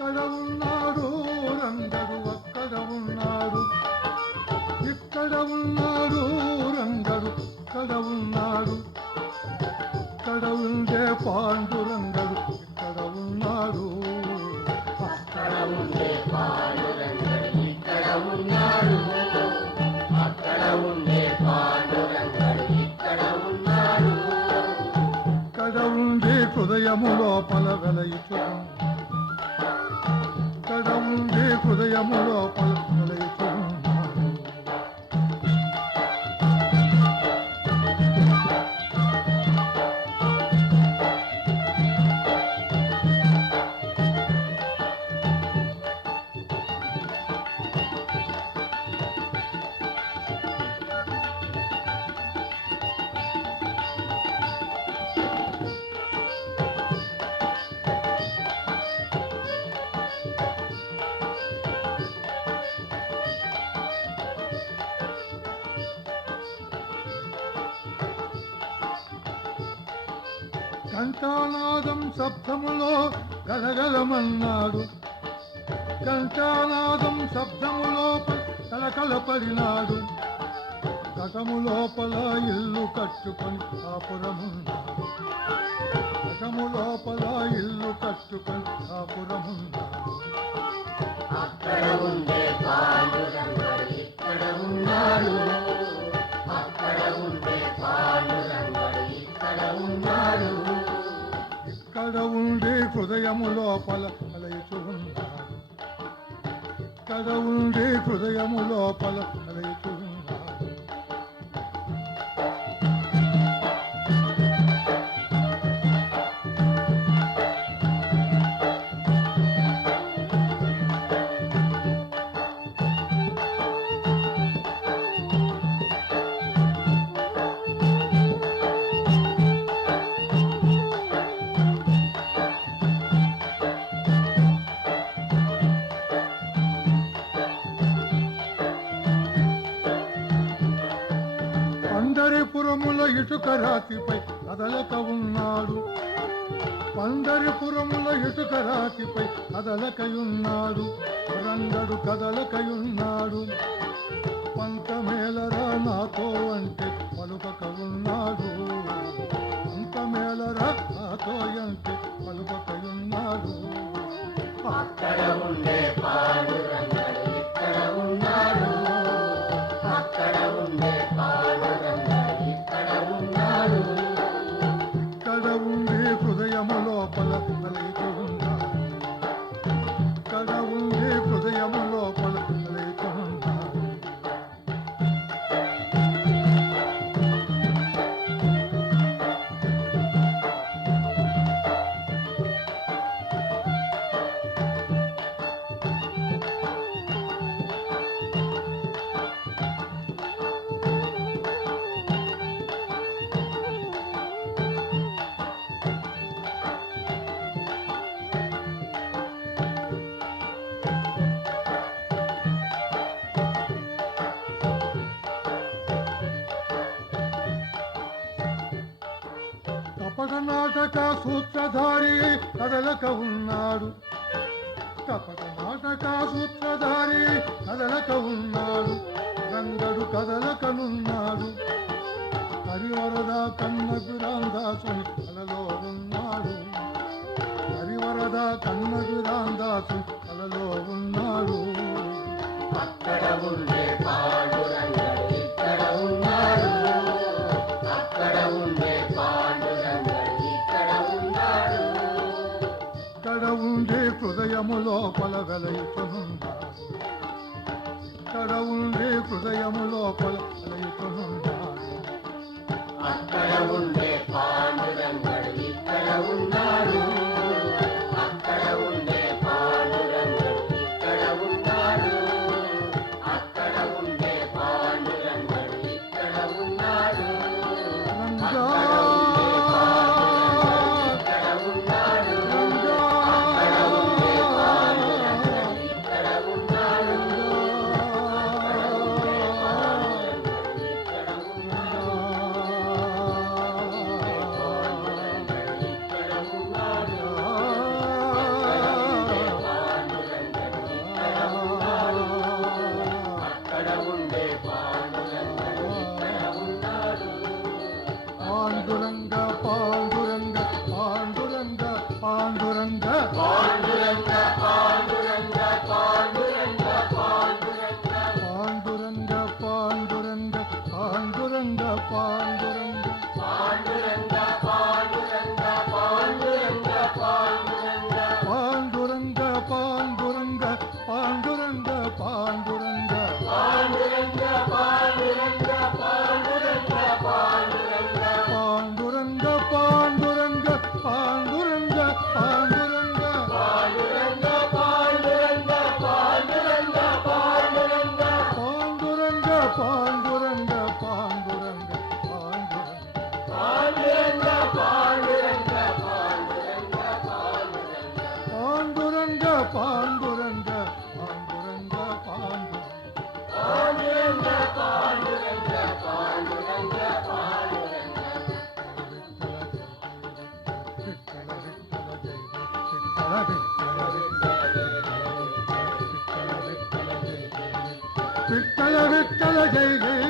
ఇక్కడ ఉన్నాడు రంగడు అక్కడ ఉన్నాడు, ఇక్కడ ఉన్నాడు రంగడు ఇక్కడ ఉన్నాడు, ఇక్కడ ఉండే పాండురంగడు ఇక్కడ ఉన్నాడు, అక్కడ ఉండే పాండురంగడు ఇక్కడ ఉన్నాడు, అక్కడ ఉండే పాండురంగడు ఇక్కడ ఉన్నాడు, ఇక్కడ ఉండే హృదయము లోపల వెలయుచున్నాడు, ఇక్కడ ఉండే హృదయము లోపల వెలయుచున్నాడు. కంఠానాదం శబ్దములో గలగలమన్నాడు, కంఠానాదం శబ్దములో కలకలపడినాడు, ఘటము లోపల ఇల్లు కట్టుకొని కాపురమున్నాడు, ఘటము లోపల ఇల్లు కట్టుకొని కాపురమున్నాడు, అక్కడ ఉండే పాండురంగడు ఇక్కడ ఉన్నాడు, అక్కడ ఉండే పాండురంగడు ఇక్కడ ఉన్నాడు, ఇక్కడ ఉండే హృదయము లోపల కలయుచున్నాడు, ఇక్కడ ఉండే హృదయము లోపల కలయుచున్నాడు. పందరిపురముల ఇటుక రాతిపై కదలక ఉన్నాడు, పందరిపురముల ఇటుక రాతిపై కదలకయున్నాడు, రంగడు కదలకయున్నాడు, పంతమేలరా నాతో అంటే పలుకక ఉన్నాడు, పంతమేలరా నాతో అంటే పలుకకయున్నాడు, అక్కడ ఉండే పాండురంగడు ఇక్కడ ఉన్నాడు, అక్కడ ఉండే పాండురంగడు ఇక్కడ ఉన్నాడు, ఇక్కడ ఉండే హృదయము లోపల కలయుచున్నాడు, ఇక్కడ ఉండే హృదయము లోపల కలయుచున్నాడు. కపట నాటక సూత్రధారి కదలక ఉన్నాడు, కపట నాటక సూత్రధారి కదలక ఉన్నాడు, రంగడు కదలకనున్నాడు, హరివరద కన్నగురాందాసుని కలలో ఉన్నాడు, హరివరద కన్నగురాందాసుని కలలో ఉన్నాడు, అక్కడ ఉండే పాండురంగడు ఇక్కడ ఉన్నాడు, అక్కడ ఉండే పాండురంగడు ఇక్కడ ఉన్నాడు, ఇక్కడ ఉండే హృదయము లోపల వెలయుచున్నాడు, ఇక్కడ ఉండే హృదయము లోపల వెలయుచున్నాడు, అక్కడ ఉండే పాండురంగడు ఇక్కడ ఉన్నాడు, అక్కడ ఉండే పాండురంగడు ఇక్కడ ఉన్నాడు, అక్కడ ఉండే పాండురంగడు ఇక్కడ ఉన్నాడు, రంగా ఇక్కడ ఉన్నాడు, అక్కడ ఉండే పాండురంగడు ఇక్కడ ఉన్నాడు, ఇక్కడ ఉన్నాడు, ఇక్కడ ఉన్నాడు. పాండురంగ పాండురంగ పాండురంగ పాండురంగ పాండురంగ పాండురంగ పాండురంగ విఠల విఠల జయ విఠల విఠల జయ విఠల విఠల జయ విఠల విఠల జయ